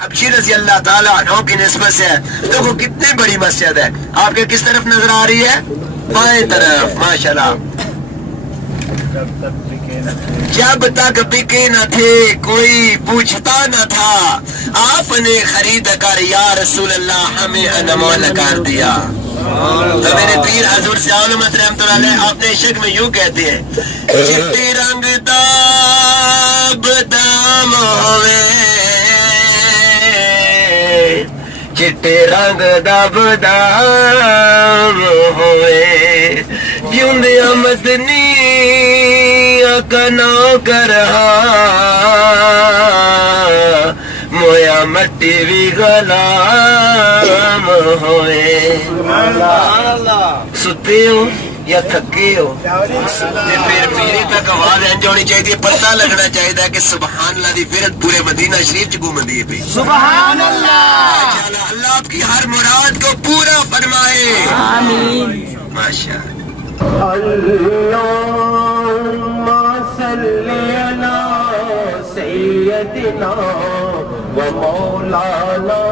حبشی رضی اللہ تعالیٰ عنہ کی نسبت سے ہے تو وہ کتنی بڑی مسجد ہے آپ کے کس طرف نظر آ رہی ہے؟ بائیں طرف. ماشاءاللہ. جب تک بکے نہ تھے کوئی پوچھتا نہ تھا آپ نے خرید کر یا رسول اللہ ہمیں انمول کر دیا. تو میرے پیر حضور سیاہ احمد رحمۃ اللہ علیہ اپنے عشق میں یوں کہتے ہیں چٹی رنگ داب دام ہوئے چٹے رنگ دب دام ہوئے جیوندیا مدنی اکنو کرہا مویا مٹی بھی غلام ہوئے. ستے ہو یا تھکے ہو پھر میری تک آواز انج ہونی چاہیے پتہ لگنا چاہیے کہ سبحان اللہ دی فرت پورے مدینہ شریف چ گھومدی ہے. سبحان اللہ. اللہ آپ کی ہر مراد کو پورا فرمائے. آمین. ماشاء اللہم صلی علی سیدنا و مولانا